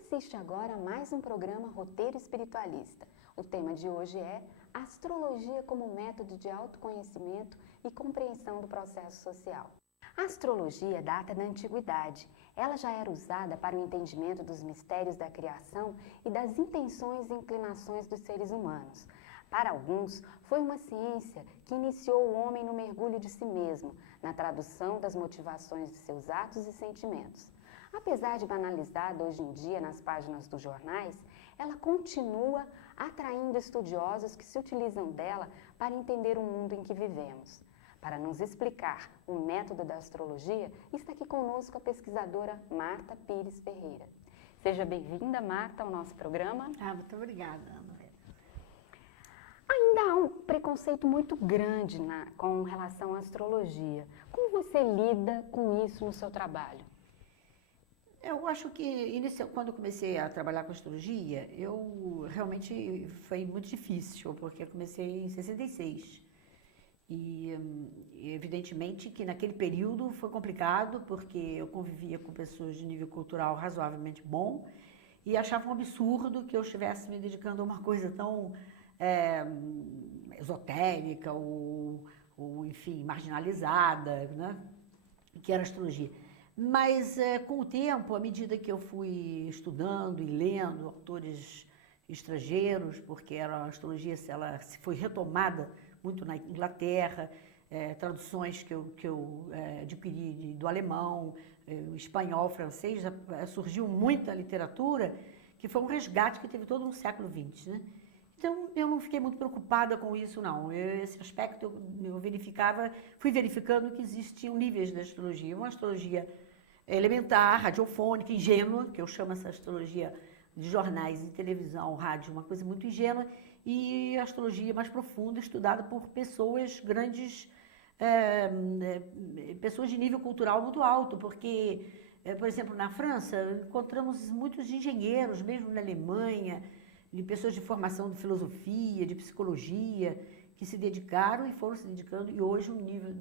assiste agora a mais um programa Roteiro Espiritualista. O tema de hoje é Astrologia como método de autoconhecimento e compreensão do processo social. A astrologia data da antiguidade. Ela já era usada para o entendimento dos mistérios da criação e das intenções e inclinações dos seres humanos. Para alguns, foi uma ciência que iniciou o homem no mergulho de si mesmo, na tradução das motivações de seus atos e sentimentos. Apesar de banalizada hoje em dia nas páginas dos jornais, ela continua atraindo estudiosos que se utilizam dela para entender o mundo em que vivemos. Para nos explicar o método da astrologia, está aqui conosco a pesquisadora Marta Pires Ferreira. Seja bem-vinda, Marta, ao nosso programa. Muito obrigada, Ana. Ainda há um preconceito muito grande com relação à astrologia. Como você lida com isso no seu trabalho? Eu acho que quando eu comecei a trabalhar com astrologia, realmente foi muito difícil, porque eu comecei em 66. E evidentemente que naquele período foi complicado, porque eu convivia com pessoas de nível cultural razoavelmente bom e achavam um absurdo que eu estivesse me dedicando a uma coisa tão esotérica ou, enfim, marginalizada, né? Que era a astrologia. Mas com o tempo, à medida que eu fui estudando e lendo autores estrangeiros, porque a astrologia ela se foi retomada muito na Inglaterra, traduções que eu adquiri do alemão, espanhol, francês, surgiu muita literatura que foi um resgate que teve todo no século XX, né? Então, eu não fiquei muito preocupada com isso, não. Esse aspecto eu fui verificando que existiam níveis da astrologia. Uma astrologia elementar, radiofônica, ingênua, que eu chamo essa astrologia de jornais e televisão, rádio, uma coisa muito ingênua, e a astrologia mais profunda, estudada por pessoas grandes, pessoas de nível cultural muito alto, porque, por exemplo, na França, encontramos muitos engenheiros, mesmo na Alemanha, de pessoas de formação de filosofia, de psicologia, que se dedicaram e foram se dedicando, e hoje o nível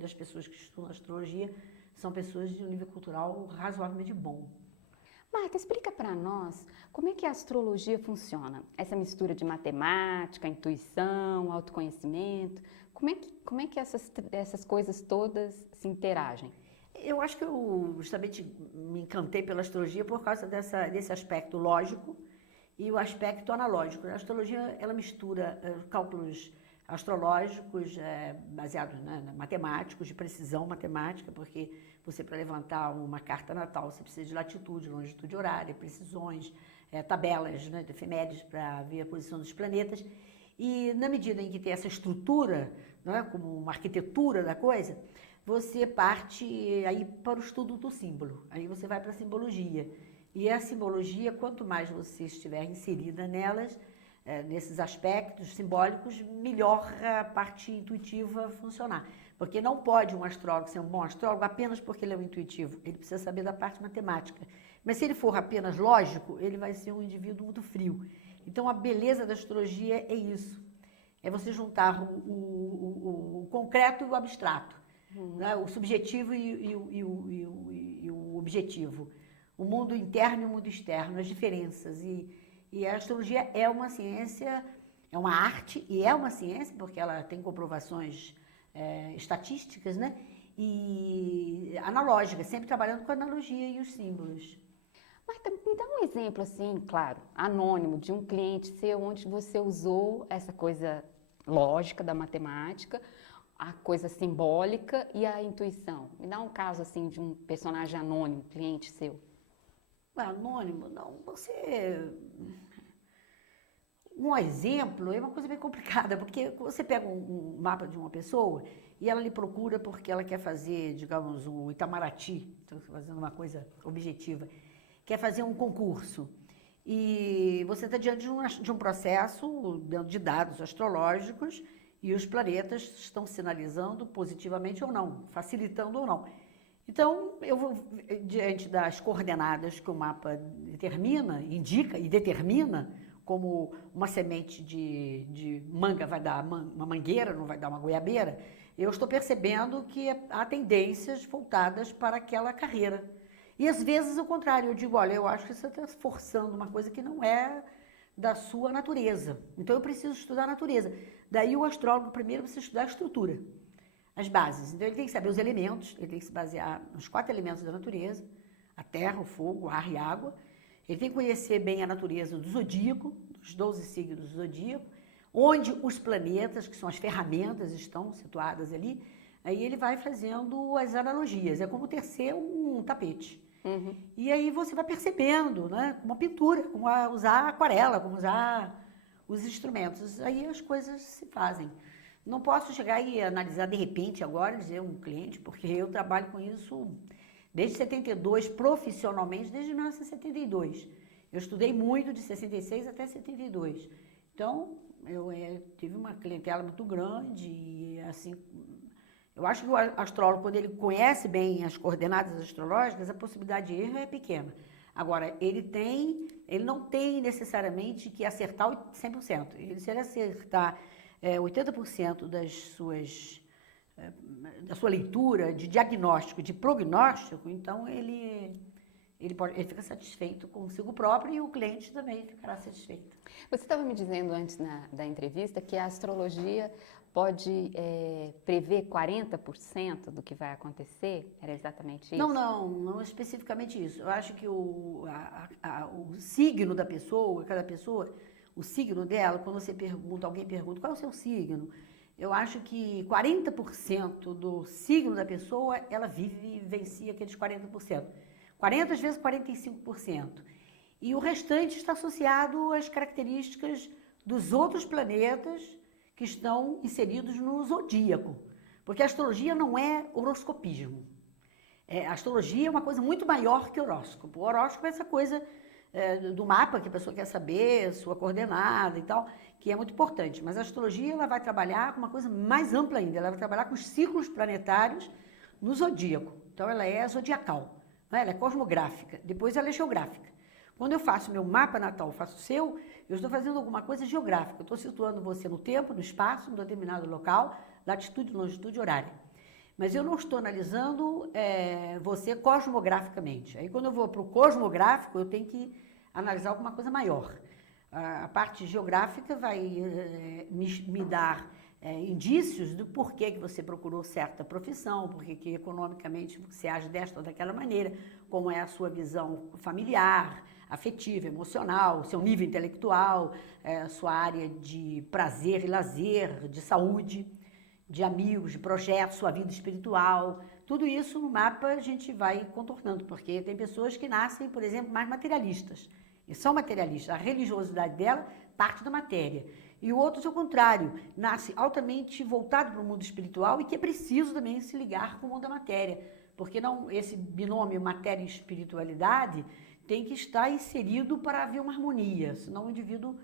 das pessoas que estudam astrologia são pessoas de um nível cultural razoavelmente bom. Marta, explica para nós como é que a astrologia funciona. Essa mistura de matemática, intuição, autoconhecimento, como é que essas coisas todas se interagem? Eu acho que eu justamente me encantei pela astrologia por causa desse aspecto lógico e o aspecto analógico. A astrologia, ela mistura cálculos astrológicos baseados matemáticos, de precisão matemática, porque você, para levantar uma carta natal, você precisa de latitude, longitude horária, precisões, tabelas, de efemérides para ver a posição dos planetas. E na medida em que tem essa estrutura, como uma arquitetura da coisa, você parte aí para o estudo do símbolo, aí você vai para a simbologia. E a simbologia, quanto mais você estiver inserida nelas, nesses aspectos simbólicos, melhor a parte intuitiva funcionar. Porque não pode um astrólogo ser um bom astrólogo apenas porque ele é um intuitivo. Ele precisa saber da parte matemática. Mas se ele for apenas lógico, ele vai ser um indivíduo muito frio. Então, a beleza da astrologia é isso. É você juntar o concreto e o abstrato. Né? O subjetivo e o objetivo. O mundo interno e o mundo externo, as diferenças. E a astrologia é uma ciência, é uma arte e é uma ciência, porque ela tem comprovações estatísticas, né? E analógica, sempre trabalhando com a analogia e os símbolos. Marta, me dá um exemplo assim, claro, anônimo, de um cliente seu, onde você usou essa coisa lógica da matemática, a coisa simbólica e a intuição. Me dá um caso assim de um personagem anônimo, cliente seu. Anônimo, não. Um exemplo é uma coisa bem complicada, porque você pega um mapa de uma pessoa e ela lhe procura porque ela quer fazer, digamos, o Itamaraty, estou fazendo uma coisa objetiva, quer fazer um concurso. E você está diante de um processo dentro de dados astrológicos e os planetas estão sinalizando positivamente ou não, facilitando ou não. Então, eu vou, diante das coordenadas que o mapa determina, indica e determina, como uma semente de manga vai dar uma mangueira, não vai dar uma goiabeira, eu estou percebendo que há tendências voltadas para aquela carreira. E às vezes o contrário, eu digo, olha, eu acho que você está forçando uma coisa que não é da sua natureza. Então eu preciso estudar a natureza. Daí o astrólogo primeiro precisa estudar a estrutura, as bases. Então ele tem que saber os elementos, ele tem que se basear nos 4 elementos da natureza, a terra, o fogo, o ar e a água. Ele tem que conhecer bem a natureza do zodíaco, dos 12 signos do zodíaco, onde os planetas, que são as ferramentas, estão situadas ali. Aí ele vai fazendo as analogias, é como tecer um tapete. Uhum. E aí você vai percebendo, né, como a pintura, como usar a aquarela, como usar os instrumentos. Aí as coisas se fazem. Não posso chegar e analisar de repente agora, dizer um cliente, porque eu trabalho com isso desde 72, profissionalmente, desde 1972. Eu estudei muito de 66 até 72. Então, eu tive uma clientela muito grande e, assim, eu acho que o astrólogo, quando ele conhece bem as coordenadas astrológicas, a possibilidade de erro é pequena. Agora, ele não tem necessariamente que acertar 100%. Se ele acertar 80% da sua leitura de diagnóstico, de prognóstico, então ele fica satisfeito consigo próprio e o cliente também ficará satisfeito. Você estava me dizendo antes da entrevista que a astrologia pode prever 40% do que vai acontecer? Era exatamente isso? Não especificamente isso. Eu acho que o signo da pessoa, cada pessoa, o signo dela, quando alguém pergunta qual é o seu signo, eu acho que 40% do signo da pessoa, ela vivencia aqueles 40%. 40, às vezes 45%. E o restante está associado às características dos outros planetas que estão inseridos no zodíaco. Porque a astrologia não é horoscopismo. A astrologia é uma coisa muito maior que o horóscopo. O horóscopo é essa coisa do mapa que a pessoa quer saber, sua coordenada e tal, que é muito importante. Mas a astrologia ela vai trabalhar com uma coisa mais ampla ainda. Ela vai trabalhar com os ciclos planetários no zodíaco. Então ela é zodiacal. Ela é cosmográfica, depois ela é geográfica. Quando eu faço meu mapa natal, faço o seu, eu estou fazendo alguma coisa geográfica. Eu estou situando você no tempo, no espaço, num determinado local, latitude, longitude, horário. Mas eu não estou analisando você cosmograficamente. Aí quando eu vou para o cosmográfico, eu tenho que analisar alguma coisa maior. A parte geográfica vai me dar indícios do porquê que você procurou certa profissão, porquê que economicamente você age desta ou daquela maneira, como é a sua visão familiar, afetiva, emocional, seu nível intelectual, sua área de prazer e lazer, de saúde, de amigos, de projetos, sua vida espiritual. Tudo isso no mapa a gente vai contornando, porque tem pessoas que nascem, por exemplo, mais materialistas. E são materialistas. A religiosidade dela parte da matéria. E o outro, ao contrário, nasce altamente voltado para o mundo espiritual e que é preciso também se ligar com o mundo da matéria. Porque não, esse binômio matéria e espiritualidade tem que estar inserido para haver uma harmonia, senão o indivíduo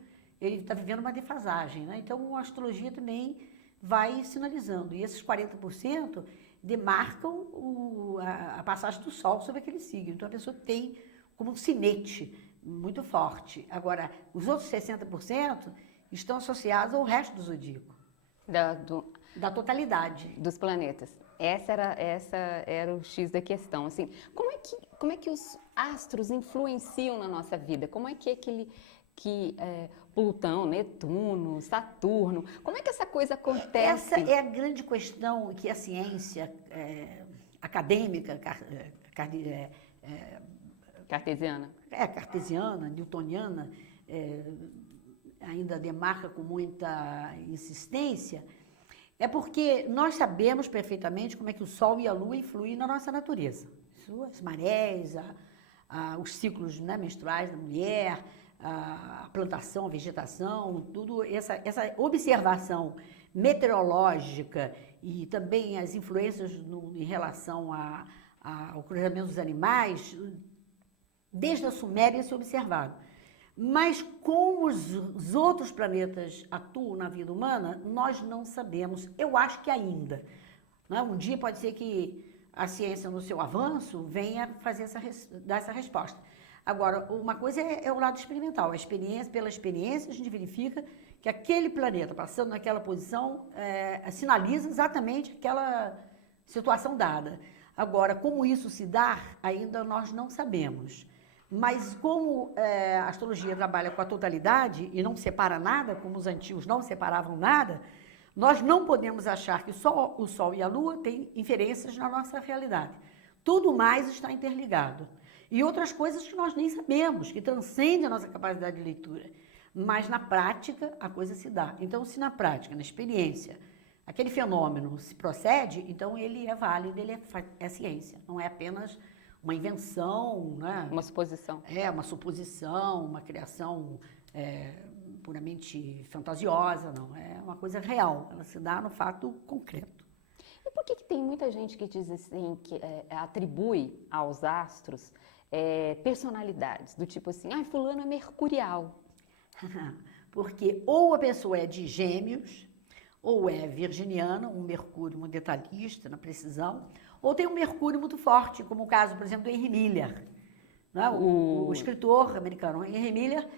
está vivendo uma defasagem, né? Então a astrologia também vai sinalizando. E esses 40% demarcam a passagem do Sol sobre aquele signo. Então a pessoa tem como um sinete muito forte. Agora, os outros 60% estão associados ao resto do zodíaco. Da totalidade. Dos planetas. Essa era o X da questão. Assim, como é que os astros influenciam na nossa vida? Como é que Plutão, Netuno, Saturno, como é que essa coisa acontece? Essa é a grande questão que a ciência acadêmica, cartesiana, newtoniana, ainda demarca com muita insistência, é porque nós sabemos perfeitamente como é que o Sol e a Lua influem na nossa natureza. As marés, os ciclos, né, menstruais da mulher, a plantação, a vegetação, tudo essa observação meteorológica e também as influências em relação ao cruzamento dos animais, desde a Suméria se observaram. Mas como os outros planetas atuam na vida humana, nós não sabemos. Eu acho que ainda. Né? Um dia pode ser que a ciência, no seu avanço, venha dar essa resposta. Agora, uma coisa é o lado experimental. Pela experiência, a gente verifica que aquele planeta, passando naquela posição, sinaliza exatamente aquela situação dada. Agora, como isso se dá, ainda nós não sabemos. Mas como a astrologia trabalha com a totalidade e não separa nada, como os antigos não separavam nada, nós não podemos achar que só o Sol e a Lua têm inferências na nossa realidade. Tudo mais está interligado. E outras coisas que nós nem sabemos, que transcendem a nossa capacidade de leitura. Mas na prática a coisa se dá. Então, se na prática, na experiência, aquele fenômeno se procede, então ele é válido, ele é ciência, não é apenas uma invenção, né? Uma suposição. É, uma suposição, uma criação puramente fantasiosa, não. É uma coisa real, ela se dá no fato concreto. E por que tem muita gente que diz assim, que atribui aos astros personalidades, do tipo assim, fulano é mercurial. Porque ou a pessoa é de Gêmeos, ou é virginiana, um Mercúrio muito detalhista, na precisão, ou tem um Mercúrio muito forte, como o caso, por exemplo, do Henry Miller. Né? O escritor americano Henry Miller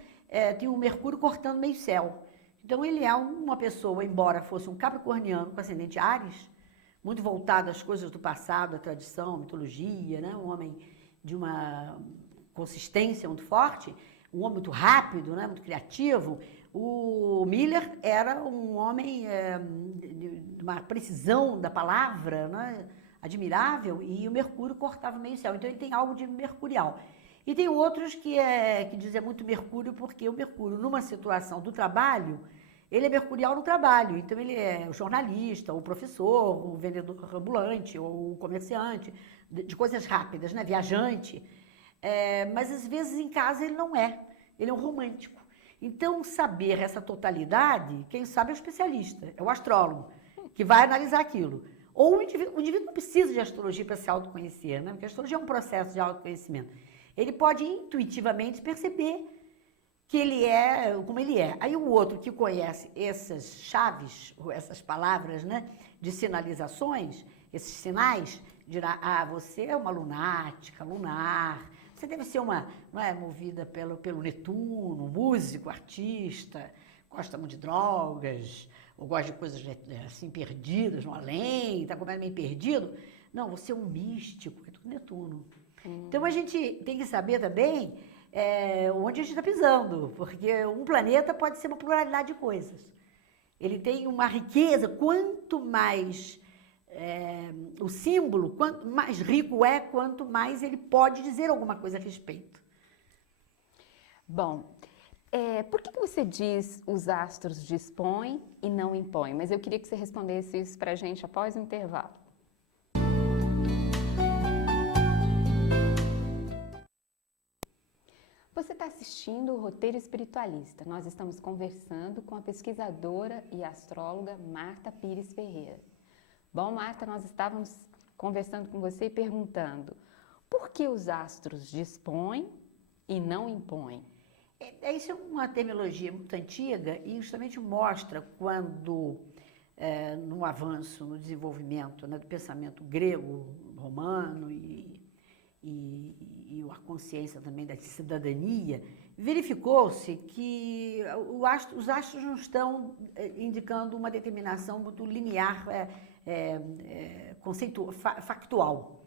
tem um Mercúrio cortando meio céu. Então, ele é uma pessoa, embora fosse um capricorniano com ascendente Áries, muito voltado às coisas do passado, à tradição, à mitologia, né? Um homem de uma consistência muito forte, um homem muito rápido, né? Muito criativo. O Miller era um homem de uma precisão da palavra, né? Admirável, e o Mercúrio cortava meio céu. Então, ele tem algo de mercurial. E tem outros que dizem muito Mercúrio, porque o Mercúrio, numa situação do trabalho, ele é mercurial no trabalho. Então, ele é o jornalista, o professor, o vendedor ambulante, ou o comerciante, de coisas rápidas, né? Viajante. Mas, às vezes, em casa, ele não é. Ele é um romântico. Então, saber essa totalidade, quem sabe é o especialista, é o astrólogo, que vai analisar aquilo. Ou o indivíduo não precisa de astrologia para se autoconhecer, né? Porque a astrologia é um processo de autoconhecimento. Ele pode intuitivamente perceber que ele é como ele é. Aí o outro que conhece essas chaves, ou essas palavras, né, de sinalizações, esses sinais, dirá, você é uma lunática, lunar, você deve ser não é, movida pelo Netuno, músico, artista, gosta muito de drogas, ou gosta de coisas assim perdidas no além, está completamente perdido. Não, você é um místico, é tudo Netuno. Então a gente tem que saber também onde a gente está pisando, porque um planeta pode ser uma pluralidade de coisas. Ele tem uma riqueza, quanto mais o símbolo, quanto mais rico quanto mais ele pode dizer alguma coisa a respeito. Bom, por que você diz os astros dispõem e não impõem? Mas eu queria que você respondesse isso para a gente após o intervalo. Você está assistindo o Roteiro Espiritualista. Nós estamos conversando com a pesquisadora e astróloga Marta Pires Ferreira. Bom, Marta, nós estávamos conversando com você e perguntando por que os astros dispõem e não impõem? Isso é uma terminologia muito antiga e justamente mostra quando, no avanço, no desenvolvimento, né, do pensamento grego, romano e a consciência também da cidadania, verificou-se que os astros não estão indicando uma determinação muito linear, factual.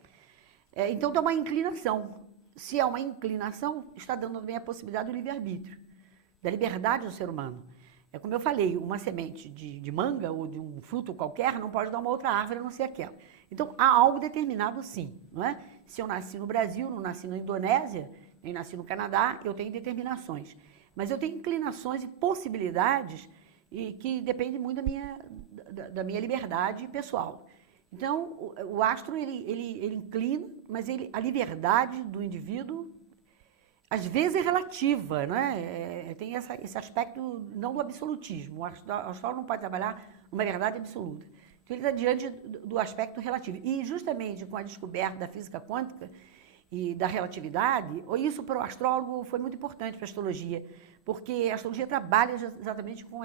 Então, dá uma inclinação. Se é uma inclinação, está dando também a possibilidade do livre-arbítrio, da liberdade do ser humano. É como eu falei, uma semente de manga ou de um fruto qualquer não pode dar uma outra árvore a não ser aquela. Então, há algo determinado sim, não é? Se eu nasci no Brasil, não nasci na Indonésia, nem nasci no Canadá, eu tenho determinações. Mas eu tenho inclinações e possibilidades que dependem muito da minha liberdade pessoal. Então, o astro, ele inclina, mas a liberdade do indivíduo, às vezes, é relativa, né? Tem esse aspecto não do absolutismo. O astrólogo não pode trabalhar numa verdade absoluta. Então, ele está diante do aspecto relativo. E, justamente, com a descoberta da física quântica e da relatividade, isso para o astrólogo foi muito importante para a astrologia, porque a astrologia trabalha exatamente com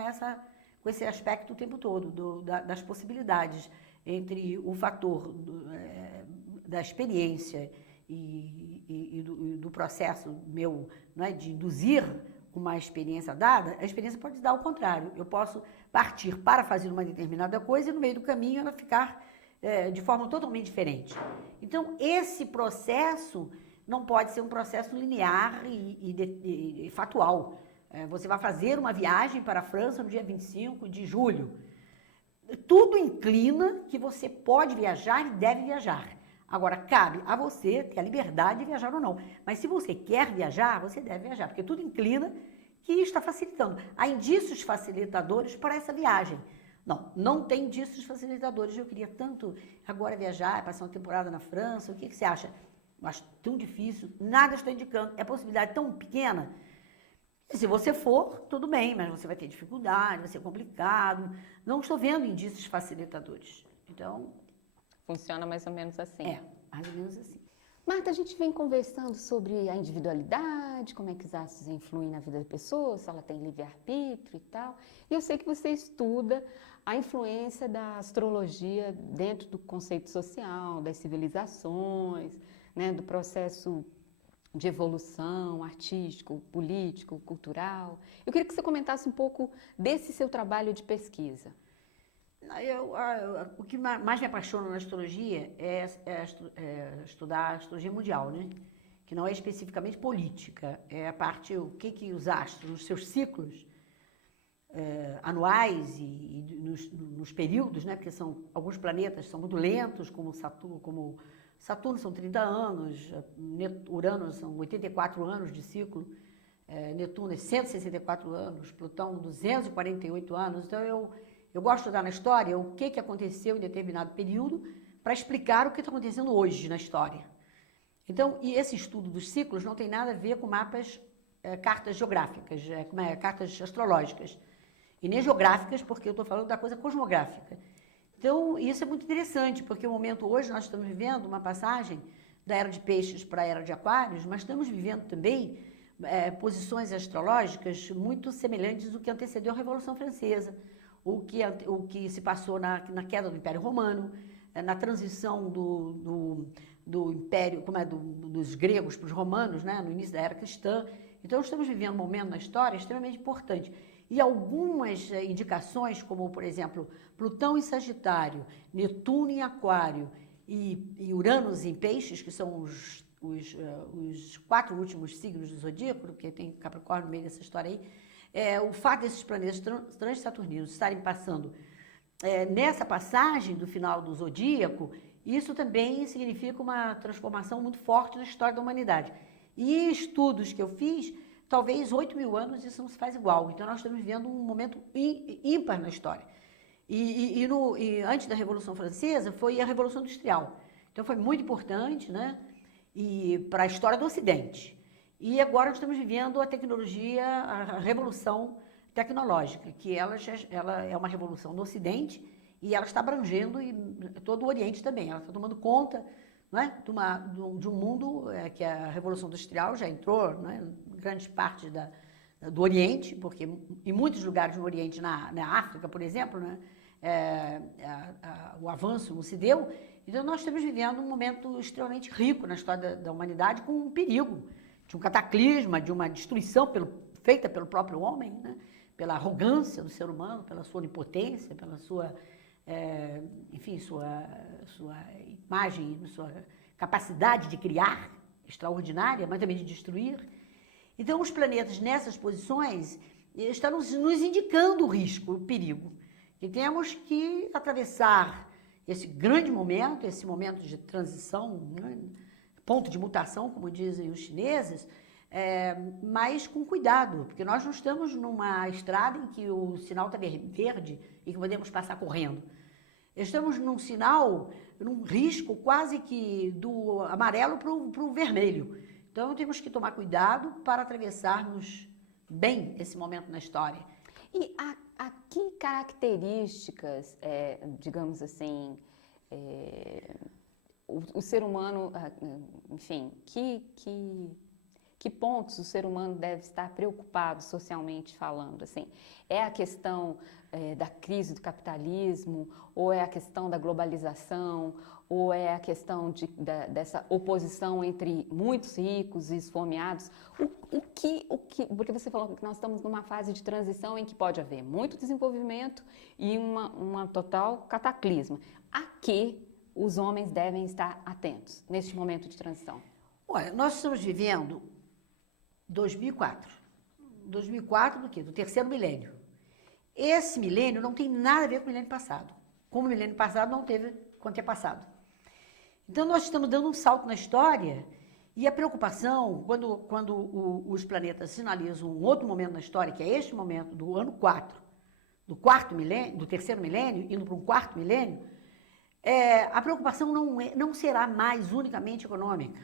esse aspecto o tempo todo, das possibilidades entre o fator da experiência e do processo meu, não é, de induzir uma experiência dada. A experiência pode dar o contrário. Eu posso partir para fazer uma determinada coisa e no meio do caminho ela ficar de forma totalmente diferente. Então, esse processo não pode ser um processo linear e factual. Você vai fazer uma viagem para a França no dia 25 de julho. Tudo inclina que você pode viajar e deve viajar. Agora, cabe a você ter a liberdade de viajar ou não. Mas se você quer viajar, você deve viajar, porque tudo inclina que está facilitando. Há indícios facilitadores para essa viagem. Não tem indícios facilitadores. Eu queria tanto agora viajar, passar uma temporada na França. O que você acha? Eu acho tão difícil, nada está indicando. É possibilidade tão pequena. E se você for, tudo bem, mas você vai ter dificuldade, vai ser complicado. Não estou vendo indícios facilitadores. Então... Funciona mais ou menos assim. Mais ou menos assim. Marta, a gente vem conversando sobre a individualidade, como é que os astros influem na vida da pessoa, se ela tem livre-arbítrio e tal. E eu sei que você estuda a influência da astrologia dentro do conceito social, das civilizações, né, do processo de evolução artístico, político, cultural. Eu queria que você comentasse um pouco desse seu trabalho de pesquisa. O que mais me apaixona na astrologia é estudar a astrologia mundial, né? Que não é especificamente política, é a parte, o que os astros, nos seus ciclos anuais e nos períodos, né? Porque alguns planetas são muito lentos, como Saturno são 30 anos, Urano são 84 anos de ciclo, Netuno é 164 anos, Plutão 248 anos, então eu gosto de estudar na história o que aconteceu em determinado período para explicar o que está acontecendo hoje na história. Então, e esse estudo dos ciclos não tem nada a ver com mapas, cartas geográficas, cartas astrológicas, e nem geográficas, porque eu estou falando da coisa cosmográfica. Então, isso é muito interessante, porque o momento hoje nós estamos vivendo uma passagem da Era de Peixes para a Era de Aquários, mas estamos vivendo também posições astrológicas muito semelhantes ao que antecedeu a Revolução Francesa, o que se passou na queda do Império Romano, na transição do Império, dos gregos para os romanos, né, no início da Era Cristã. Então, estamos vivendo um momento na história extremamente importante. E algumas indicações, como, por exemplo, Plutão em Sagitário, Netuno em Aquário e Uranus em Peixes, que são os 4 últimos signos do zodíaco, porque tem Capricórnio no meio dessa história aí, o fato desses planetas transsaturninos estarem passando nessa passagem do final do zodíaco, isso também significa uma transformação muito forte na história da humanidade. E estudos que eu fiz, talvez 8.000 anos isso não se faz igual. Então nós estamos vivendo um momento ímpar na história. E antes da Revolução Francesa foi a Revolução Industrial. Então foi muito importante, né, para a história do Ocidente. E agora estamos vivendo a tecnologia, a revolução tecnológica, que ela é uma revolução no Ocidente e ela está abrangendo todo o Oriente também. Ela está tomando conta, não é, de um mundo que a Revolução Industrial já entrou, não é, em grande parte do Oriente, porque em muitos lugares no Oriente, na África, por exemplo, né, o avanço não se deu. Então nós estamos vivendo um momento extremamente rico na história da humanidade, com um perigo de um cataclisma, de uma destruição feita pelo próprio homem, né? Pela arrogância do ser humano, pela sua onipotência, pela sua, sua imagem, sua capacidade de criar extraordinária, mas também de destruir. Então, os planetas nessas posições estão nos indicando o risco, o perigo. E temos que atravessar esse grande momento, esse momento de transição, né? Ponto de mutação, como dizem os chineses, mas com cuidado, porque nós não estamos numa estrada em que o sinal está verde e que podemos passar correndo. Estamos num risco quase que do amarelo para o vermelho. Então, temos que tomar cuidado para atravessarmos bem esse momento na história. E a que características, digamos assim, o ser humano, enfim, que pontos o ser humano deve estar preocupado socialmente falando? Assim, é a questão da crise do capitalismo, ou é a questão da globalização, ou é a questão dessa oposição entre muitos ricos e esfomeados? Porque você falou que nós estamos numa fase de transição em que pode haver muito desenvolvimento e uma total cataclisma. A que os homens devem estar atentos neste momento de transição? Olha, nós estamos vivendo 2004. 2004 do quê? Do terceiro milênio. Esse milênio não tem nada a ver com o milênio passado. Como o milênio passado não teve com o antepassado. Então, nós estamos dando um salto na história e a preocupação, quando os planetas sinalizam um outro momento na história, que é este momento do ano 4, do quarto milênio, do terceiro milênio, indo para um quarto milênio, a preocupação não será mais unicamente econômica.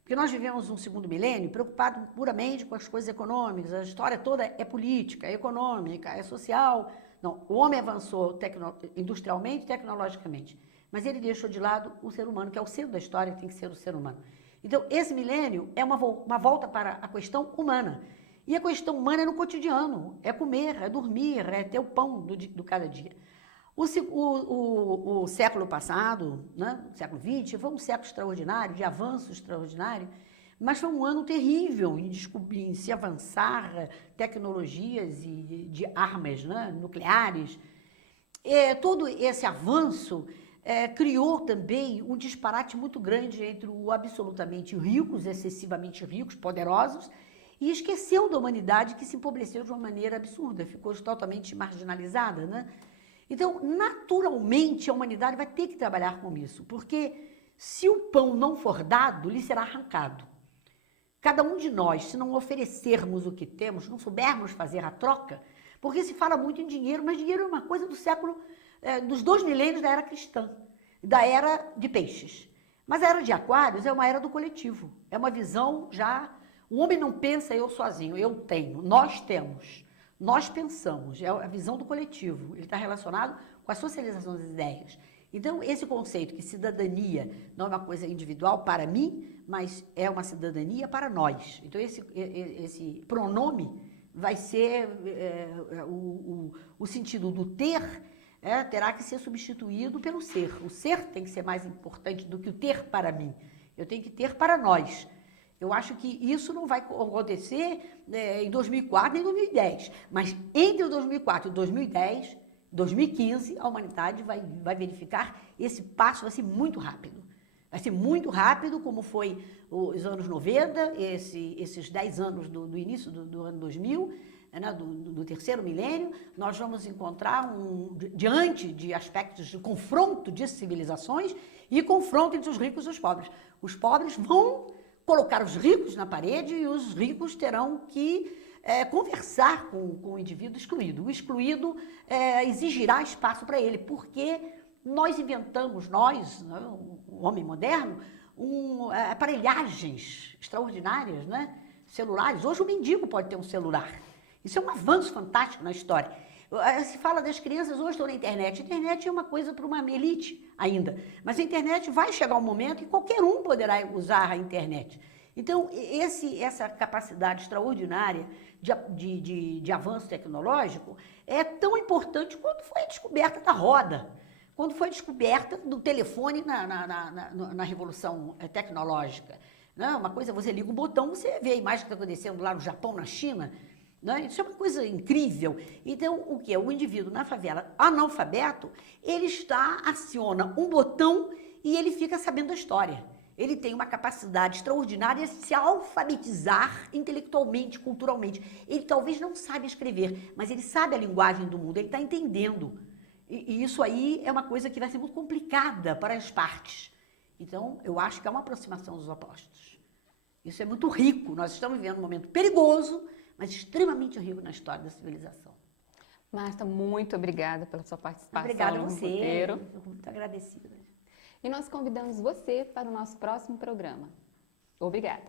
Porque nós vivemos um segundo milênio preocupado puramente com as coisas econômicas, a história toda é política, é econômica, é social. Não, o homem avançou industrialmente e tecnologicamente, mas ele deixou de lado o ser humano, que é o centro da história, que tem que ser o ser humano. Então, esse milênio é uma volta para a questão humana. E a questão humana é no cotidiano, é comer, é dormir, é ter o pão do cada dia. O século passado, né, o século XX, foi um século extraordinário, de avanço extraordinário, mas foi um ano terrível em se avançar tecnologias de armas, né, nucleares. Todo esse avanço criou também um disparate muito grande entre os absolutamente ricos, excessivamente ricos, poderosos, e esqueceu da humanidade, que se empobreceu de uma maneira absurda, ficou totalmente marginalizada, né? Então, naturalmente, a humanidade vai ter que trabalhar com isso, porque se o pão não for dado, lhe será arrancado. Cada um de nós, se não oferecermos o que temos, não soubermos fazer a troca, porque se fala muito em dinheiro, mas dinheiro é uma coisa do século, dos 2 milênios da era cristã, da era de peixes. Mas a era de aquários é uma era do coletivo, é uma visão já... O homem não pensa eu sozinho, eu tenho, nós temos. Nós pensamos, é a visão do coletivo, ele está relacionado com a socialização das ideias. Então, esse conceito que cidadania não é uma coisa individual para mim, mas é uma cidadania para nós. Então, esse pronome vai ser o sentido do ter, terá que ser substituído pelo ser. O ser tem que ser mais importante do que o ter para mim. Eu tenho que ter para nós. Eu acho que isso não vai acontecer em 2004 nem em 2010, mas entre 2004 e 2010, 2015, a humanidade vai verificar esse passo, vai ser muito rápido. Vai ser muito rápido, como foi os anos 90, esses 10 anos do início do ano 2000, né, do terceiro milênio. Nós vamos encontrar, diante de aspectos de confronto de civilizações e confronto entre os ricos e os pobres. Os pobres vão colocar os ricos na parede e os ricos terão que conversar com o indivíduo excluído. O excluído exigirá espaço para ele, porque nós inventamos, né, o homem moderno, aparelhagens extraordinárias, né, celulares. Hoje o mendigo pode ter um celular. Isso é um avanço fantástico na história. Se fala das crianças, hoje estão na internet. A internet é uma coisa para uma elite ainda, mas a internet vai chegar um momento que qualquer um poderá usar a internet. Então, essa capacidade extraordinária de avanço tecnológico é tão importante quanto foi a descoberta da roda, quando foi a descoberta do telefone na revolução tecnológica. Não, uma coisa, você liga um botão, você vê a imagem que está acontecendo lá no Japão, na China. Né? Isso é uma coisa incrível. Então, o que é? O indivíduo na favela analfabeto, ele aciona um botão e ele fica sabendo a história. Ele tem uma capacidade extraordinária de se alfabetizar intelectualmente, culturalmente. Ele talvez não saiba escrever, mas ele sabe a linguagem do mundo, ele está entendendo. E isso aí é uma coisa que vai ser muito complicada para as partes. Então, eu acho que é uma aproximação dos opostos. Isso é muito rico. Nós estamos vivendo um momento perigoso, mas extremamente rico na história da civilização. Marta, muito obrigada pela sua participação. Obrigada a você. Roteiro. Eu estou muito agradecida. E nós convidamos você para o nosso próximo programa. Obrigada.